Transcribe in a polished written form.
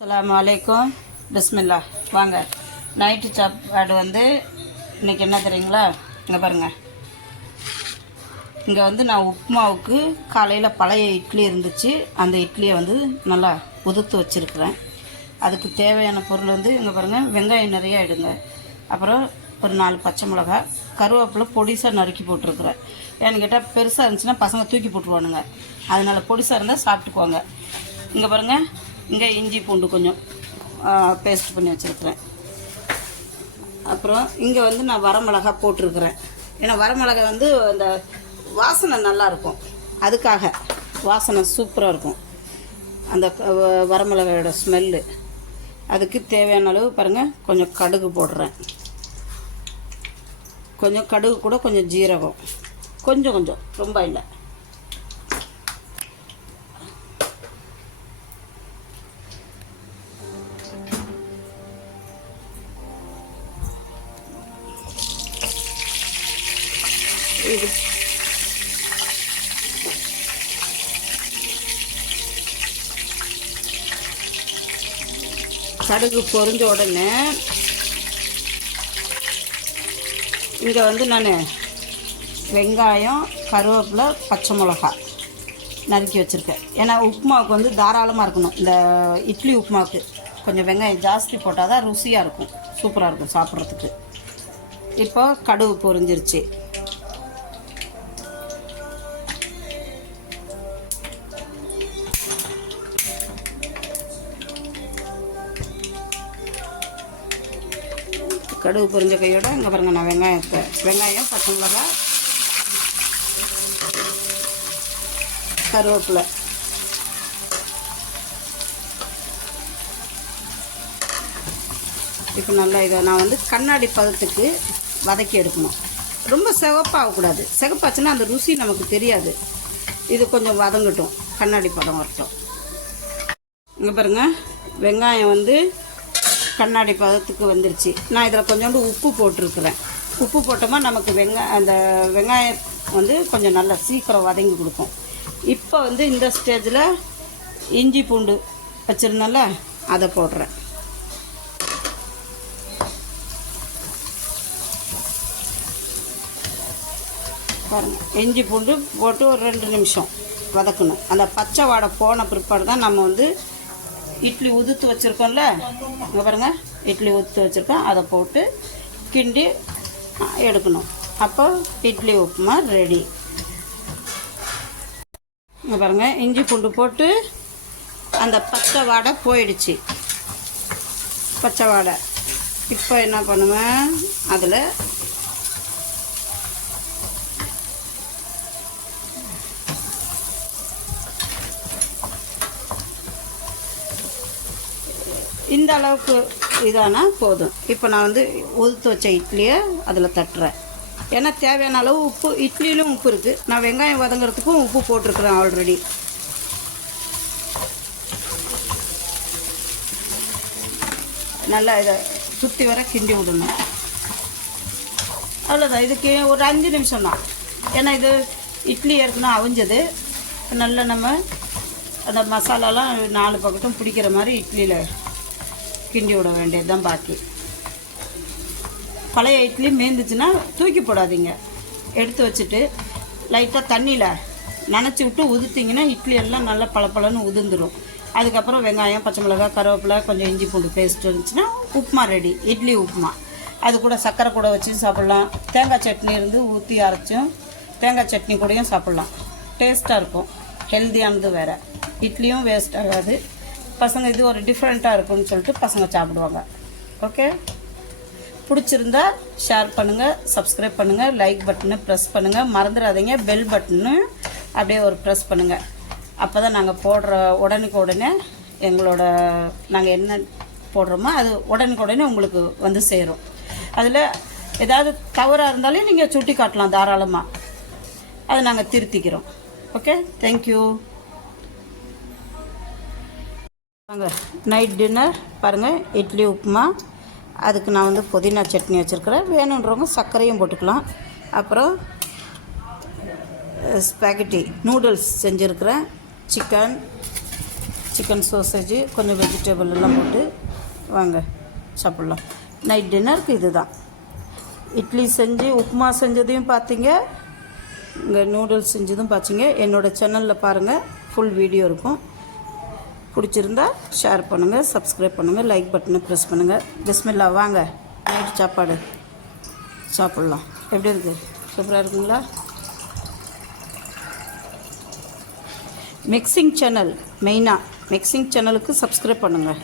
அஸ்ஸலாமு அலைக்கும். பிஸ்மில்லா. வாங்க, நைட்டு சாப்பாடு வந்து இன்றைக்கி என்ன தெரியுங்களா? இங்கே பாருங்கள், இங்கே வந்து நான் உப்புமாவுக்கு காலையில் பழைய இட்லி இருந்துச்சு. அந்த இட்லியை வந்து நல்லா உதுத்து வச்சுருக்குறேன். அதுக்கு தேவையான பொருள் வந்து இங்கே பாருங்கள், வெங்காயம் நிறையா எடுங்க, அப்புறம் ஒரு 4 பச்சை மிளகா, கருவேப்பிலை பொடிசாக நறுக்கி போட்டிருக்குறேன். ஏன்னு கேட்டால் பெருசாக இருந்துச்சுன்னா பசங்க தூக்கி போட்டுருவானுங்க, அதனால் பொடிசாக இருந்தால் சாப்பிட்டுக்குவாங்க. இங்கே பாருங்கள், இங்கே இஞ்சி பூண்டு கொஞ்சம் பேஸ்ட் பண்ணி வச்சுருக்கிறேன். அப்புறம் இங்கே வந்து நான் வரமிளகா போட்டிருக்கிறேன். ஏன்னா வரமிளகா வந்து அந்த வாசனை நல்லாயிருக்கும், அதுக்காக வாசனை சூப்பராக இருக்கும் அந்த வரமிளகாயோட ஸ்மெல்லு. அதுக்கு தேவையான அளவு பாருங்கள், கொஞ்சம் கடுகு போடுறேன், கொஞ்சம் கடுகு கூட கொஞ்சம் ஜீரகம், கொஞ்சம் கொஞ்சம், ரொம்ப இல்லை. இது கடுகு பொரிஞ்ச உடனே இங்கே வந்து நான் வெங்காயம், கருவேப்பிலை, பச்சை மிளகா நறுக்கி வச்சுருக்கேன். ஏன்னா உப்புமாவுக்கு வந்து தாராளமாக இருக்கணும். இந்த இட்லி உப்புமாவுக்கு கொஞ்சம் வெங்காயம் ஜாஸ்தி போட்டால் தான் ருசியாக இருக்கும், சூப்பராக இருக்கும் சாப்பிட்றதுக்கு. இப்போ கடுகு பொரிஞ்சிருச்சு. கடுகு பொரிஞ்ச கையோட இங்கே பாருங்கள், நான் வெங்காயம், பச்சை மிளகாய், கருவேப்பிலை, இப்போ நல்லா இதை நான் வந்து கண்ணாடி பதத்துக்கு வதக்கி எடுக்கணும். ரொம்ப சிவப்பாகக்கூடாது, சிவப்பாச்சுன்னா அந்த ருசி நமக்கு தெரியாது. இது கொஞ்சம் வதங்கட்டும், கண்ணாடி பதம் வரட்டும். இங்கே பாருங்கள், வெங்காயம் வந்து கண்ணாடி பதத்துக்கு வந்துருச்சு. நான் இதில் கொஞ்சோண்டு உப்பு போட்டிருக்கிறேன். உப்பு போட்டோமா நமக்கு அந்த வெங்காயம் வந்து கொஞ்சம் நல்லா சீக்கிரம் வதங்கி கொடுக்கும். இப்போ வந்து இந்த ஸ்டேஜில் இஞ்சி பூண்டு வச்சுருந்தோம்ல, அதை போடுறேன். பாருங்கள், இஞ்சி பூண்டு போட்டு ஒரு 2 நிமிஷம் வதக்கணும். அந்த பச்சை வாடை போன பிற்பாடு தான் நம்ம வந்து இட்லி உதுத்து வச்சுருக்கோம்ல, இங்கே பாருங்கள், இட்லி உதுத்து வச்சுருக்கோம், அதை போட்டு கிண்டி எடுக்கணும். அப்போ இட்லி உப்புமா ரெடி. இங்கே பாருங்கள், இஞ்சி பூண்டு போட்டு அந்த பச்சை வாடை போயிடுச்சு, பச்சை வாடை. இப்போ என்ன பண்ணுவேன், அதில் இந்த அளவுக்கு இதானா போதும். இப்போ நான் வந்து உதுத்து வச்ச இட்லியை அதில் தட்டுறேன். ஏன்னா தேவையான அளவு உப்பு, இட்லியிலும் உப்பு இருக்குது. நான் வெங்காயம் வதங்கிறதுக்கும் உப்பு போட்டிருக்கிறேன் ஆல்ரெடி. நல்லா இதை சுற்றி வர கிண்டி விடணும். அவ்வளோதான், இதுக்கு ஒரு 5 நிமிஷம் தான். ஏன்னா இது இட்லி ஏற்கனவே அவிஞ்சது. நல்லா நம்ம அந்த மசாலாலாம் 4 பக்கட்டும் பிடிக்கிற மாதிரி இட்லியில் கிண்டி விட வேண்டியது தான் பாக்கி. பழைய இட்லி மேந்துச்சுன்னா தூக்கி போடாதீங்க, எடுத்து வச்சுட்டு லைட்டாக தண்ணியில் நனைச்சி விட்டு உதுத்திங்கன்னா இட்லி எல்லாம் நல்லா பளபளன்னு உதிர்ந்துடும். அதுக்கப்புறம் வெங்காயம், பச்சை மிளகாய், கருவேப்பிலை, கொஞ்சம் இஞ்சி பூண்டு பேஸ்ட் இருந்துச்சுன்னா உப்புமா ரெடி, இட்லி உப்புமா. அது கூட சர்க்கரை கூட வச்சு சாப்பிட்லாம். தேங்காய் சட்னி இருந்து ஊற்றி அரைச்சும் தேங்காய் சட்னி கூடயும் சாப்பிட்லாம், டேஸ்ட்டாக இருக்கும். ஹெல்த்தியானது வேறு, இட்லியும் வேஸ்ட் ஆகாது. பசங்க இது ஒரு டிஃப்ரெண்ட்டாக இருக்குன்னு சொல்லிட்டு பசங்க சாப்பிடுவாங்க. ஓகே, பிடிச்சிருந்தா ஷேர் பண்ணுங்கள், சப்ஸ்கிரைப் பண்ணுங்கள், லைக் பட்டனை ப்ரெஸ் பண்ணுங்கள், மறந்துடாதீங்க பெல் பட்டனு அப்படியே ஒரு ப்ரெஸ் பண்ணுங்கள். அப்போ தான் நாங்கள் போடுற உடனே நாங்கள் என்ன போடுறோமோ அது உடனே உங்களுக்கு வந்து சேரும். அதில் ஏதாவது தவறாக இருந்தாலும் நீங்கள் சுட்டி காட்டலாம் தாராளமாக, அதை நாங்கள் திருத்திக்கிறோம். Okay, thank you. வாங்க, நைட் டின்னர் பாருங்கள், இட்லி உப்புமா. அதுக்கு நான் வந்து புதினா சட்னி வச்சுருக்கிறேன், வேணுன்றவங்க சர்க்கரையும் போட்டுக்கலாம். அப்புறம் spaghetti noodles செஞ்சுருக்கிறேன், chicken, chicken sausage கொஞ்சம் வெஜிடபிள் எல்லாம் போட்டு வாங்க சாப்பிட்லாம். நைட் டின்னருக்கு இது தான். இட்லி செஞ்சு உப்புமா செஞ்சதையும் பார்த்தீங்க, இங்கே நூடுல்ஸ் செஞ்சதும் பார்த்தீங்க. என்னோடய சேனலில் பாருங்கள், ஃபுல் வீடியோ இருக்கும். பிடிச்சிருந்தா ஷேர் பண்ணுங்கள், சப்ஸ்கிரைப் பண்ணுங்கள், லைக் பட்டனை ப்ரெஸ் பண்ணுங்கள். பிஸ்மில்லா, வாங்க நைட் சாப்பாடு சாப்பிட்லாம். எப்படி இருக்குது? சூப்பராக இருக்குங்களா? மிக்சிங் சேனல் மெயினாக மிக்சிங் சேனலுக்கு சப்ஸ்கிரைப் பண்ணுங்கள்.